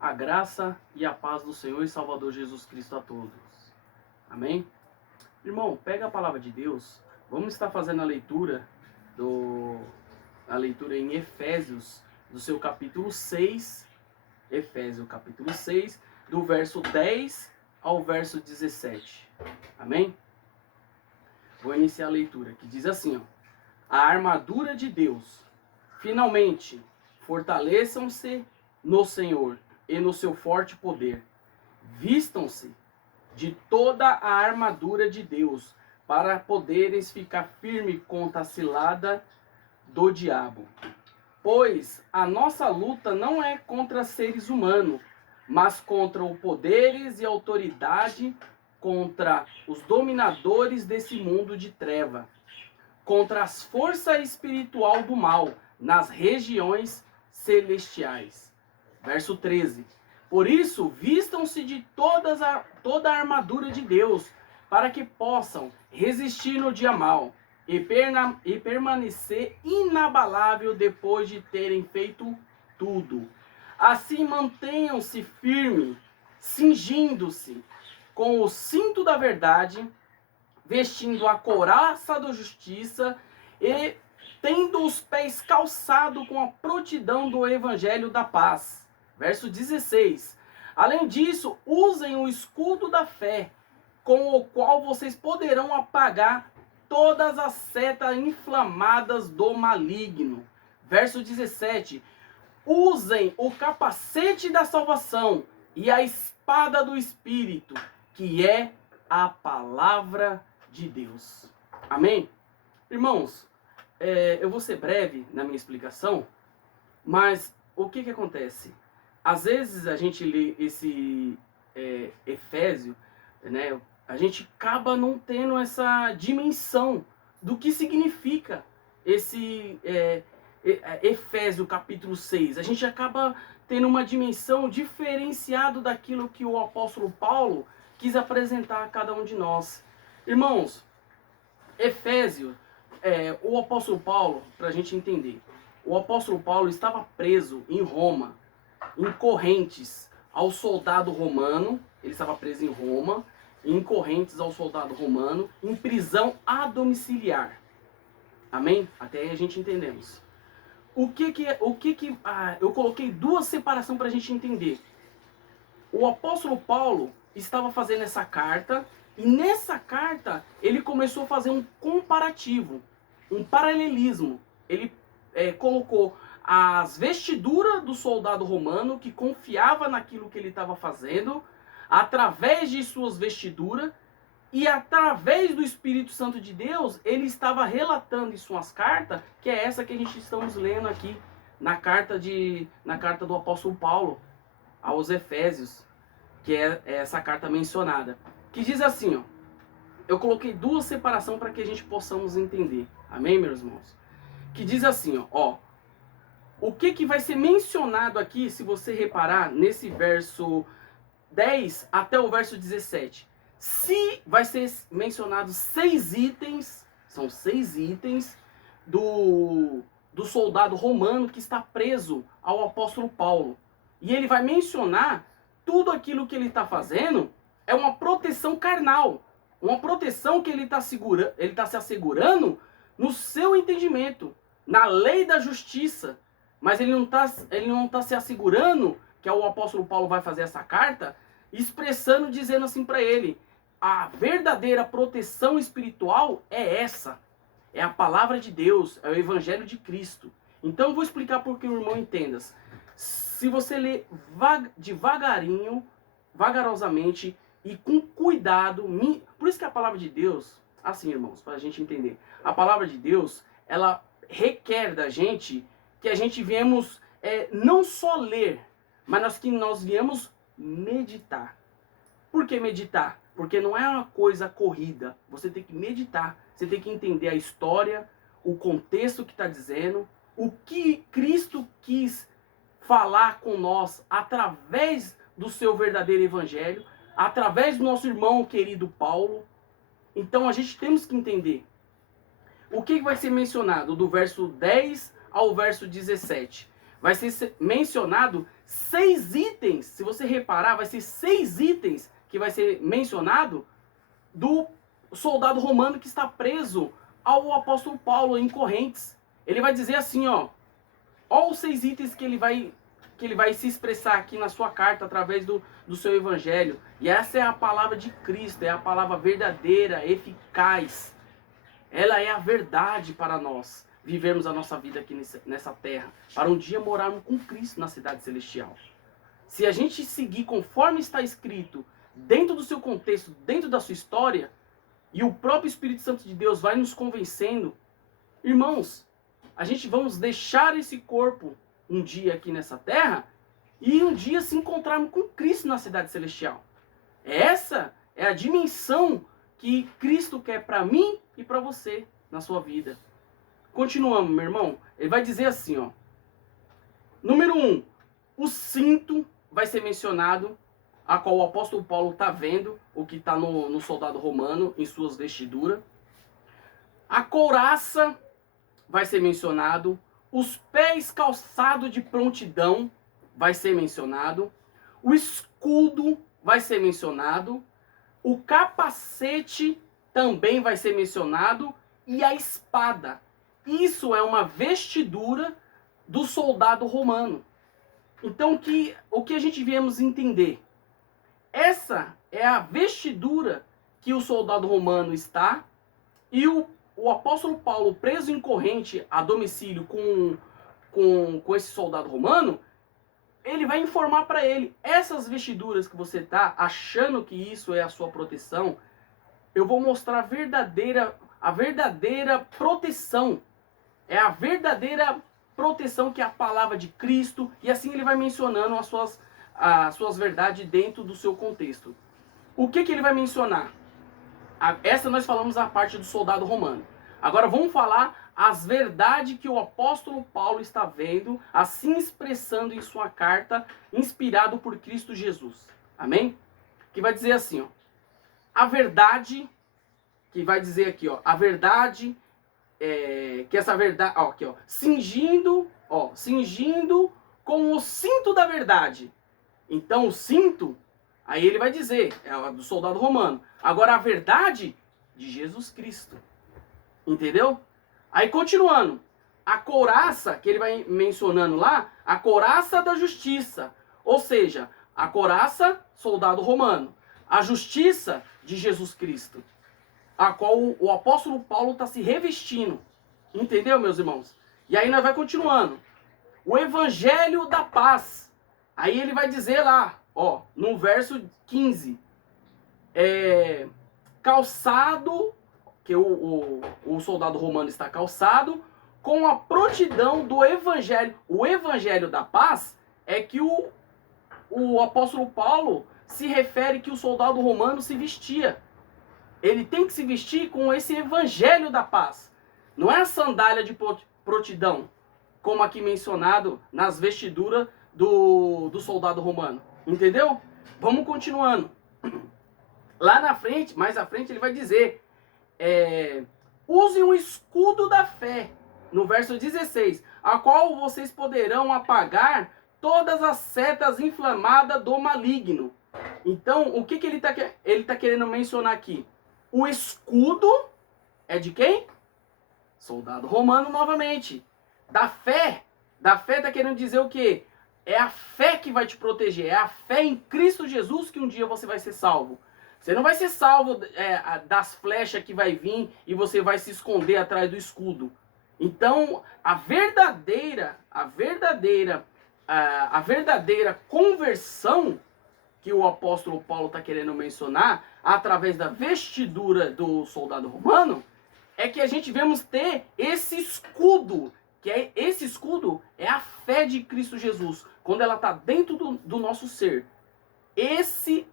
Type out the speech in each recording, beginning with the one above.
A graça e a paz do Senhor e Salvador Jesus Cristo a todos. Amém? Irmão, pega a palavra de Deus. Vamos estar fazendo a leitura em Efésios, do seu capítulo 6. Efésios capítulo 6, do verso 10 ao verso 17. Amém? Vou iniciar a leitura, que diz assim, ó: a armadura de Deus. Finalmente, fortaleçam-se no Senhor e no seu forte poder. Vistam-se de toda a armadura de Deus, para poderem ficar firmes contra a cilada do diabo. Pois a nossa luta não é contra seres humanos, mas contra os poderes e autoridade, contra os dominadores desse mundo de treva, contra as forças espirituais do mal nas regiões celestiais. Verso 13. Por isso, vistam-se de toda a armadura de Deus, para que possam resistir no dia mau e permanecer inabalável depois de terem feito tudo. Assim, mantenham-se firmes, cingindo-se com o cinto da verdade, vestindo a couraça da justiça e tendo os pés calçados com a prontidão do evangelho da paz. Verso 16. Além disso, usem o escudo da fé, com o qual vocês poderão apagar todas as setas inflamadas do maligno. Verso 17. Usem o capacete da salvação e a espada do Espírito, que é a palavra de Deus. Amém? Irmãos, eu vou ser breve na minha explicação, mas o que acontece? Às vezes a gente lê esse Efésio, né? A gente acaba não tendo essa dimensão do que significa esse Efésio capítulo 6. A gente acaba tendo uma dimensão diferenciada daquilo que o apóstolo Paulo quis apresentar a cada um de nós. Irmãos, Efésio, o apóstolo Paulo, para a gente entender, o apóstolo Paulo estava preso em Roma, em correntes ao soldado romano. Ele estava preso em Roma, em correntes ao soldado romano, em prisão domiciliar. Amém? Até aí a gente entendemos. Eu coloquei duas separações para a gente entender. O apóstolo Paulo estava fazendo essa carta, e nessa carta ele começou a fazer um comparativo, um paralelismo. Ele colocou as vestiduras do soldado romano, que confiava naquilo que ele estava fazendo, através de suas vestiduras, e através do Espírito Santo de Deus, ele estava relatando em suas cartas, que é essa que a gente estamos lendo aqui, na carta do apóstolo Paulo aos Efésios, que é essa carta mencionada, que diz assim, ó, eu coloquei duas separações para que a gente possamos entender, amém, meus irmãos? Que diz assim, ó, o que vai ser mencionado aqui, se você reparar, nesse verso 10 até o verso 17, se vai ser mencionado 6 itens, são 6 itens do soldado romano que está preso ao apóstolo Paulo. E ele vai mencionar tudo aquilo que ele está fazendo é uma proteção carnal, uma proteção que ele está se assegurando no seu entendimento, na lei da justiça. Mas ele não está se assegurando, que o apóstolo Paulo vai fazer essa carta, expressando, dizendo assim para ele, a verdadeira proteção espiritual é essa, é a palavra de Deus, é o evangelho de Cristo. Então eu vou explicar para que o irmão entenda. Se você ler devagarinho, vagarosamente e com cuidado, por isso que a palavra de Deus, assim, irmãos, para a gente entender, a palavra de Deus, ela requer da gente que a gente viemos não só ler, mas que nós viemos meditar. Por que meditar? Porque não é uma coisa corrida. Você tem que meditar. Você tem que entender a história, o contexto que está dizendo, o que Cristo quis falar com nós através do seu verdadeiro evangelho, através do nosso irmão querido Paulo. Então a gente temos que entender. O que vai ser mencionado do verso 10 ao verso 17? Vai ser mencionado 6 itens, se você reparar, vai ser 6 itens que vai ser mencionado do soldado romano que está preso ao apóstolo Paulo em correntes. Ele vai dizer assim, ó os 6 itens que ele vai se expressar aqui na sua carta através do seu evangelho. E essa é a palavra de Cristo, é a palavra verdadeira, eficaz. Ela é a verdade para nós vivermos a nossa vida aqui nessa terra, para um dia morarmos com Cristo na cidade celestial. Se a gente seguir conforme está escrito, dentro do seu contexto, dentro da sua história, e o próprio Espírito Santo de Deus vai nos convencendo, irmãos, a gente vamos deixar esse corpo um dia aqui nessa terra e um dia se encontrarmos com Cristo na cidade celestial. Essa é a dimensão que Cristo quer para mim e para você na sua vida. Continuamos, meu irmão. Ele vai dizer assim, ó. Número 1, o cinto vai ser mencionado, a qual o apóstolo Paulo está vendo, o que está no soldado romano, em suas vestiduras. A couraça vai ser mencionado. Os pés calçados de prontidão vai ser mencionado. O escudo vai ser mencionado. O capacete também vai ser mencionado. E a espada. Isso é uma vestidura do soldado romano. Então, o que a gente viemos entender? Essa é a vestidura que o soldado romano está, e o apóstolo Paulo, preso em corrente a domicílio com esse soldado romano, ele vai informar para ele: essas vestiduras que você está achando que isso é a sua proteção, eu vou mostrar a verdadeira proteção. É a verdadeira proteção que é a palavra de Cristo. E assim ele vai mencionando as suas verdades dentro do seu contexto. O que ele vai mencionar? Essa nós falamos a parte do soldado romano. Agora vamos falar as verdades que o apóstolo Paulo está vendo, assim expressando em sua carta, inspirado por Cristo Jesus. Amém? Que vai dizer assim, ó. A verdade, que vai dizer aqui, ó. A verdade... que essa verdade, ó, aqui, ó, cingindo com o cinto da verdade. Então o cinto, aí ele vai dizer, é do soldado romano. Agora a verdade de Jesus Cristo. Entendeu? Aí continuando, a couraça que ele vai mencionando lá, a couraça da justiça. Ou seja, a couraça, soldado romano. A justiça de Jesus Cristo, a qual o apóstolo Paulo está se revestindo. Entendeu, meus irmãos? E aí nós vai continuando. O evangelho da paz. Aí ele vai dizer lá, ó, no verso 15. Calçado, que o soldado romano está calçado, com a prontidão do evangelho. O evangelho da paz é que o apóstolo Paulo se refere que o soldado romano se vestia. Ele tem que se vestir com esse evangelho da paz. Não é a sandália de prontidão, como aqui mencionado nas vestiduras do soldado romano. Entendeu? Vamos continuando. Lá na frente, mais à frente, ele vai dizer: usem o escudo da fé, no verso 16, a qual vocês poderão apagar todas as setas inflamadas do maligno. Então, o que ele tá querendo mencionar aqui? O escudo é de quem? Soldado romano novamente. Da fé está querendo dizer o quê? É a fé que vai te proteger. É a fé em Cristo Jesus que um dia você vai ser salvo. Você não vai ser salvo das flechas que vai vir e você vai se esconder atrás do escudo. Então, a verdadeira conversão que o apóstolo Paulo está querendo mencionar, através da vestidura do soldado romano, é que a gente vemos ter esse escudo, esse escudo é a fé de Cristo Jesus, quando ela está dentro do nosso ser. Esse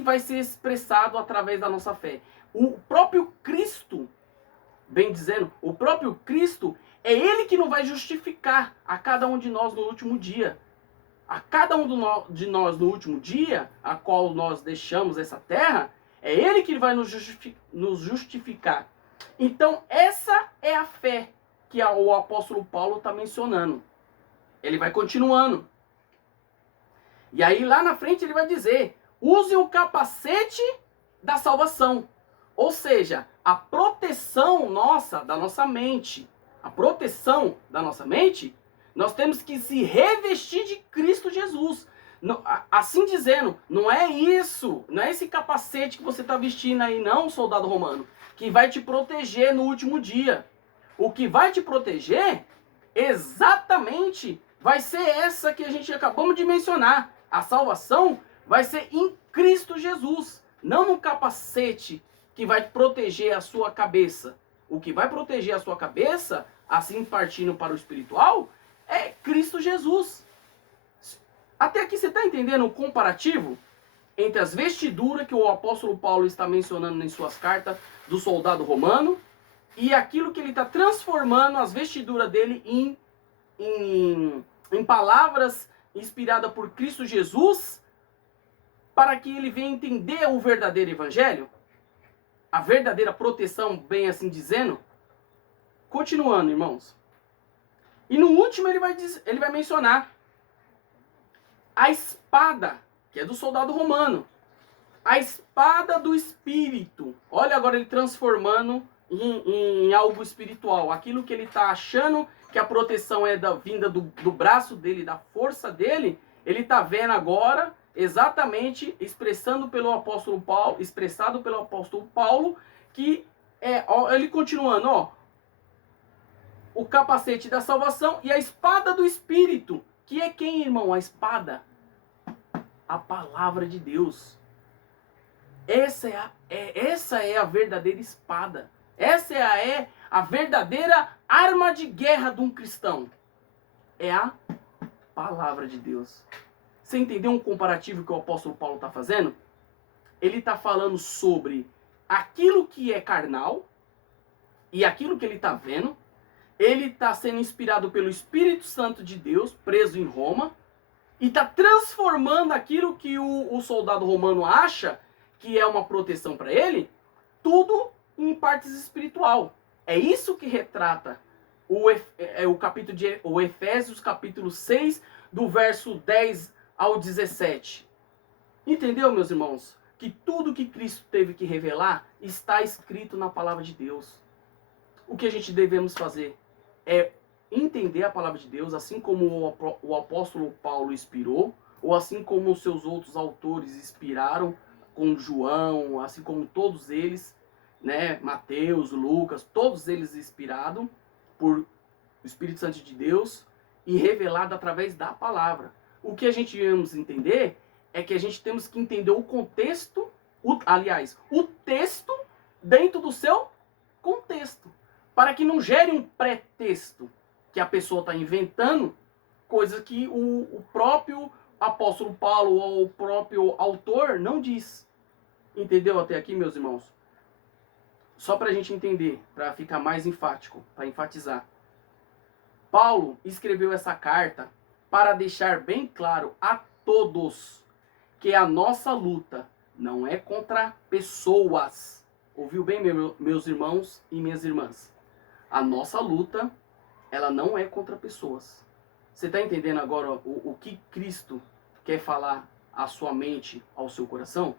vai ser expressado através da nossa fé. O próprio Cristo, bem dizendo, o próprio Cristo, é Ele que não vai justificar a cada um de nós no último dia. A cada um de nós no último dia, a qual nós deixamos essa terra, é Ele que vai nos justificar. Então, essa é a fé que o apóstolo Paulo está mencionando. Ele vai continuando. E aí lá na frente ele vai dizer, use o capacete da salvação. Ou seja, a proteção nossa, da nossa mente, a proteção da nossa mente, nós temos que se revestir de Cristo Jesus. Assim dizendo, não é isso, não é esse capacete que você está vestindo aí não, soldado romano, que vai te proteger no último dia. O que vai te proteger, exatamente, vai ser essa que a gente acabamos de mencionar. A salvação vai ser em Cristo Jesus, não no capacete que vai proteger a sua cabeça. O que vai proteger a sua cabeça, assim partindo para o espiritual, é Cristo Jesus. Até aqui você está entendendo o comparativo entre as vestiduras que o apóstolo Paulo está mencionando em suas cartas do soldado romano e aquilo que ele está transformando as vestiduras dele em palavras inspiradas por Cristo Jesus para que ele venha entender o verdadeiro evangelho? A verdadeira proteção, bem assim dizendo? Continuando, irmãos. E no último ele vai mencionar a espada, que é do soldado romano. A espada do Espírito. Olha agora ele transformando em algo espiritual. Aquilo que ele está achando que a proteção é da vinda do braço dele, da força dele, ele está vendo agora exatamente expressado pelo apóstolo Paulo, que ele continuando, ó, o capacete da salvação e a espada do Espírito, que é quem, irmão? A espada, a palavra de Deus. Essa é a verdadeira espada. Essa é a verdadeira arma de guerra de um cristão. É a palavra de Deus. Você entendeu um comparativo que o apóstolo Paulo está fazendo? Ele está falando sobre aquilo que é carnal e aquilo que ele está vendo. Ele está sendo inspirado pelo Espírito Santo de Deus, preso em Roma, e está transformando aquilo que o soldado romano acha que é uma proteção para ele, tudo em partes espiritual. É isso que retrata o Efésios capítulo 6, do verso 10 ao 17. Entendeu, meus irmãos? Que tudo que Cristo teve que revelar está escrito na palavra de Deus. O que a gente devemos fazer é entender a palavra de Deus, assim como o apóstolo Paulo inspirou, ou assim como os seus outros autores inspiraram, com João, assim como todos eles, né, Mateus, Lucas, todos eles inspirados por o Espírito Santo de Deus e revelado através da palavra. O que a gente devemos entender é que a gente temos que entender o contexto, o texto dentro do seu contexto, para que não gere um pretexto que a pessoa está inventando, coisa que o próprio apóstolo Paulo ou o próprio autor não diz. Entendeu até aqui, meus irmãos? Só para a gente entender, para ficar mais enfático, para enfatizar. Paulo escreveu essa carta para deixar bem claro a todos que a nossa luta não é contra pessoas. Ouviu bem, meus irmãos e minhas irmãs? A nossa luta, ela não é contra pessoas. Você está entendendo agora o que Cristo quer falar à sua mente, ao seu coração?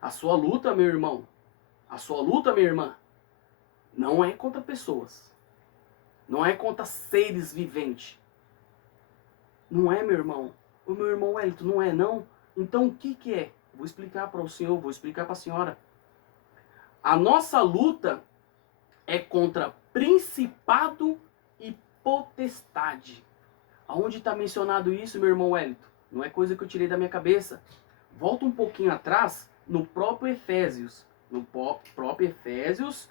A sua luta, meu irmão, a sua luta, minha irmã, não é contra pessoas. Não é contra seres viventes. Não é, meu irmão. O meu irmão Wellington, não é, não? Então o que é? Vou explicar para o senhor, vou explicar para a senhora. A nossa luta é contra principado e potestade. Aonde está mencionado isso, meu irmão Wellington? Não é coisa que eu tirei da minha cabeça. Volta um pouquinho atrás, no próprio Efésios. No próprio Efésios,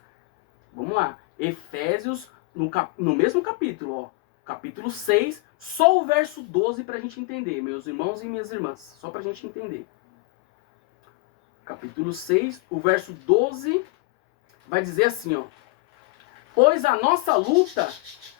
vamos lá. Efésios, no mesmo capítulo, ó. Capítulo 6, só o verso 12 para a gente entender, meus irmãos e minhas irmãs. Só para a gente entender. Capítulo 6, o verso 12, vai dizer assim, ó. Pois a nossa luta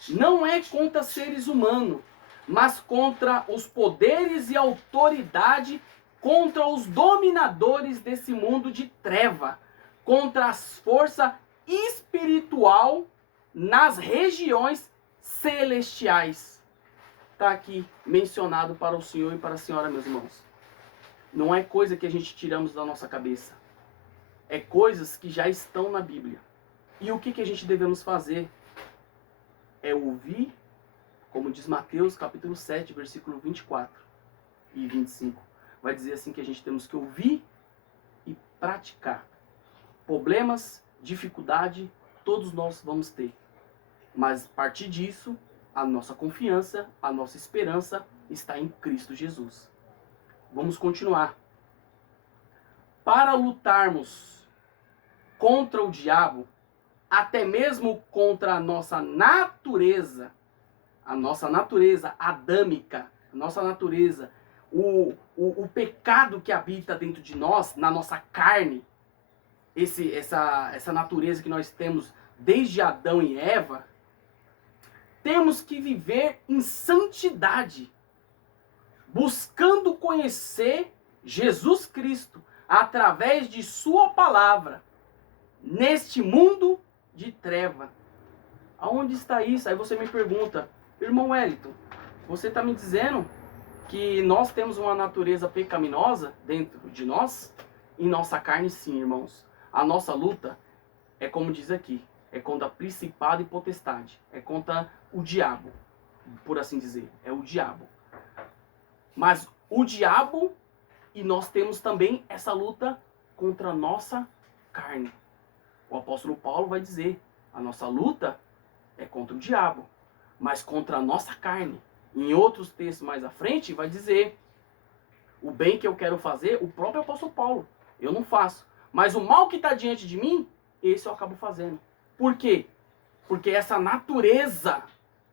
não é contra seres humanos, mas contra os poderes e autoridade, contra os dominadores desse mundo de treva, contra as forças espiritual nas regiões celestiais. Está aqui mencionado para o senhor e para a senhora, meus irmãos. não é coisa que a gente tiramos da nossa cabeça. É coisas que já estão na Bíblia. E o que a gente devemos fazer? É ouvir, como diz Mateus capítulo 7, versículo 24 e 25. Vai dizer assim que a gente temos que ouvir e praticar. Problemas, dificuldade, todos nós vamos ter. Mas a partir disso, a nossa confiança, a nossa esperança está em Cristo Jesus. Vamos continuar. Para lutarmos contra o diabo, até mesmo contra a nossa natureza adâmica, a nossa natureza, o pecado que habita dentro de nós, na nossa carne, essa natureza que nós temos desde Adão e Eva, temos que viver em santidade, buscando conhecer Jesus Cristo através de sua palavra, neste mundo de treva. Aonde está isso? Aí você me pergunta, irmão Wellington, você está me dizendo que nós temos uma natureza pecaminosa dentro de nós? Em nossa carne, sim, irmãos. A nossa luta é como diz aqui, é contra principado e potestade, é contra o diabo, por assim dizer, é o diabo. Mas o diabo, e nós temos também essa luta contra a nossa carne. O apóstolo Paulo vai dizer, a nossa luta é contra o diabo, mas contra a nossa carne. Em outros textos mais à frente vai dizer, o bem que eu quero fazer, o próprio apóstolo Paulo, eu não faço. Mas o mal que está diante de mim, esse eu acabo fazendo. Por quê? Porque essa natureza,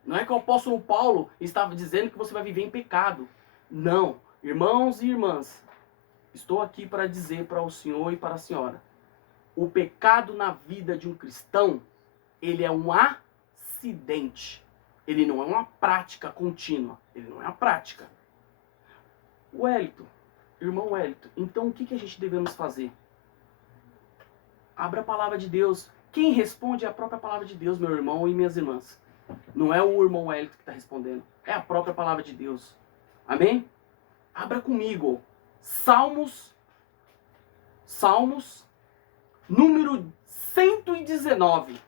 não é que o apóstolo Paulo estava dizendo que você vai viver em pecado. Não, irmãos e irmãs, estou aqui para dizer para o senhor e para a senhora, o pecado na vida de um cristão, ele é um acidente. Ele não é uma prática contínua. Ele não é uma prática. Wellington, irmão Wellington, então o que a gente devemos fazer? Abra a palavra de Deus. Quem responde é a própria palavra de Deus, meu irmão e minhas irmãs. Não é o irmão Wellington que está respondendo. É a própria palavra de Deus. Amém? Abra comigo. Salmos, número 119.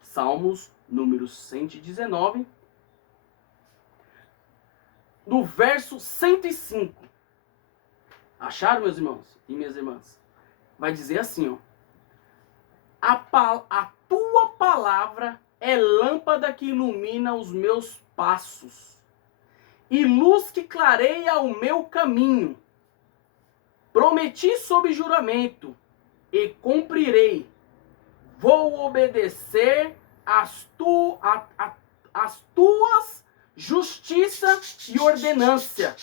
Salmos, número 119. Do verso 105. Acharam, meus irmãos e minhas irmãs? Vai dizer assim, ó. A tua palavra é lâmpada que ilumina os meus passos e luz que clareia o meu caminho. Prometi sob juramento e cumprirei. Vou obedecer às tuas justiça e ordenância.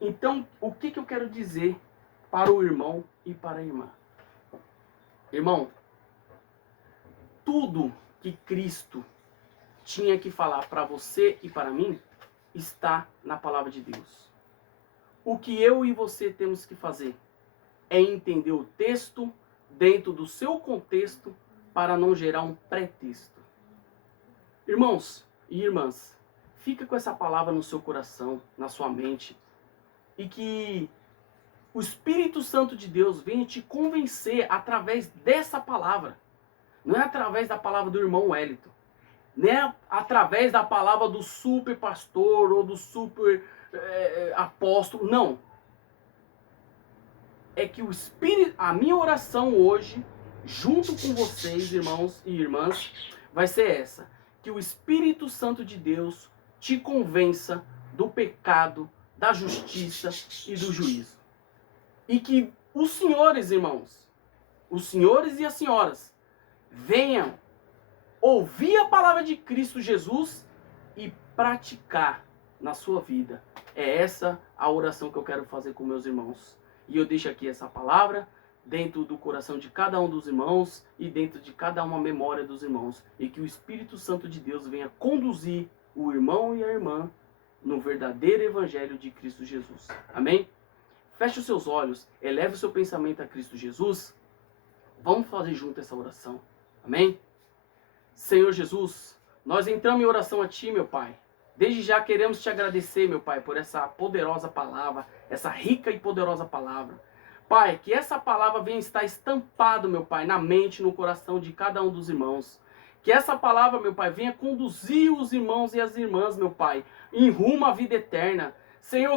Então, o que eu quero dizer para o irmão e para a irmã? Irmão, tudo que Cristo tinha que falar para você e para mim está na palavra de Deus. O que eu e você temos que fazer é entender o texto dentro do seu contexto para não gerar um pretexto. Irmãos e irmãs, fica com essa palavra no seu coração, na sua mente, e que o Espírito Santo de Deus venha te convencer através dessa palavra. Não é através da palavra do irmão Wellington. Não é através da palavra do super pastor ou do super apóstolo. Não. É que o Espírito, a minha oração hoje, junto com vocês, irmãos e irmãs, vai ser essa. Que o Espírito Santo de Deus te convença do pecado, da justiça e do juízo. E que os senhores, irmãos, os senhores e as senhoras, venham ouvir a palavra de Cristo Jesus e praticar na sua vida. É essa a oração que eu quero fazer com meus irmãos. E eu deixo aqui essa palavra dentro do coração de cada um dos irmãos e dentro de cada uma memória dos irmãos. E que o Espírito Santo de Deus venha conduzir o irmão e a irmã no verdadeiro evangelho de Cristo Jesus. Amém? Feche os seus olhos, eleve o seu pensamento a Cristo Jesus. Vamos fazer junto essa oração. Amém? Senhor Jesus, nós entramos em oração a Ti, meu Pai. Desde já queremos te agradecer, meu Pai, por essa poderosa palavra, essa rica e poderosa palavra. Pai, que essa palavra venha estar estampada, meu Pai, na mente, no coração de cada um dos irmãos. Que essa palavra, meu Pai, venha conduzir os irmãos e as irmãs, meu Pai, em rumo à vida eterna. Senhor,